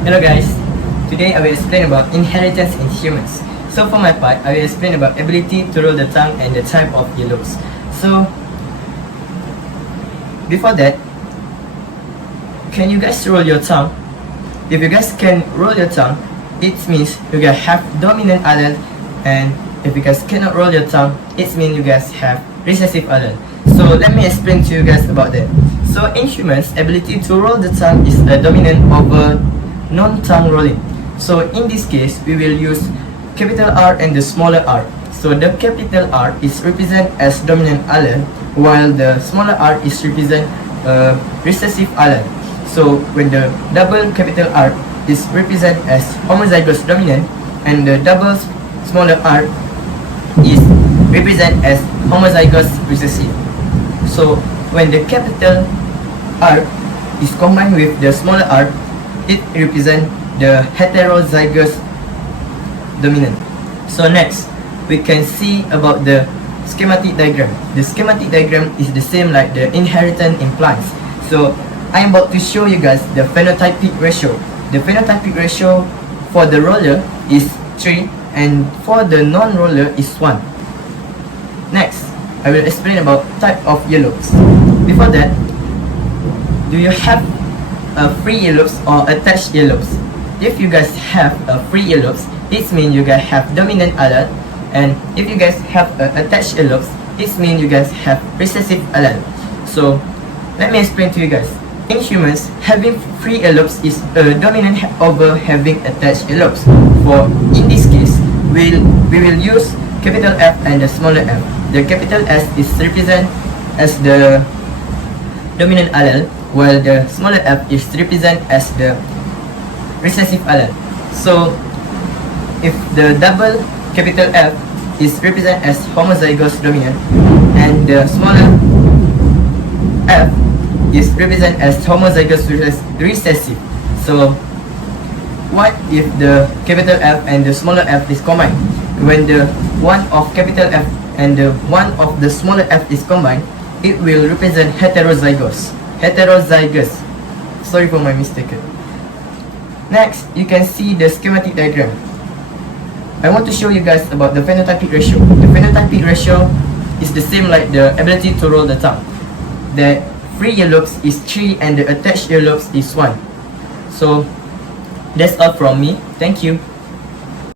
Hello guys, today I will explain about inheritance in humans. So for my part, I will explain about ability to roll the tongue and the type of earlobes. So before that, can you guys roll your tongue? If you guys can roll your tongue, it means you guys have dominant allele, and if you guys cannot roll your tongue, it means you guys have recessive allele. So let me explain to you guys about that. So in humans, ability to roll the tongue is a dominant over non-tongue rolling. So in this case, we will use capital R and the smaller r. So the capital R is represent as dominant allele, while the smaller r is represent recessive allele. So when the double capital R is represent as homozygous dominant, and the double smaller r is represent as homozygous recessive. So when the capital R is combined with the smaller r, it represents the heterozygous dominant. So next, we can see about the schematic diagram. The schematic diagram is the same like the inheritance implies. So I am about to show you guys the phenotypic ratio. The phenotypic ratio for the roller is 3 and for the non-roller is 1. Next, I will explain about type of earlobes. Before that, do you have free earlobes or attached earlobes? If you guys have free earlobes, it means you guys have dominant allele, and if you guys have attached earlobes, it means you guys have recessive allele. So let me explain to you guys. In humans, having free earlobes is dominant over having attached earlobes. For in this case, we will use capital F and the smaller f. The capital S is represent as the dominant allele, while the smaller f is represent as the recessive allele. So if the double capital F is represent as homozygous dominant and the smaller f is represent as homozygous recessive, so what if the capital F and the smaller f is combined? When the one of capital F and the one of the smaller f is combined, it will represent heterozygous. Sorry for my mistake. Next, you can see the schematic diagram. I want to show you guys about the phenotypic ratio. The phenotypic ratio is the same like the ability to roll the tongue. The free earlobes is 3 and the attached earlobes is 1. So that's all from me. Thank you.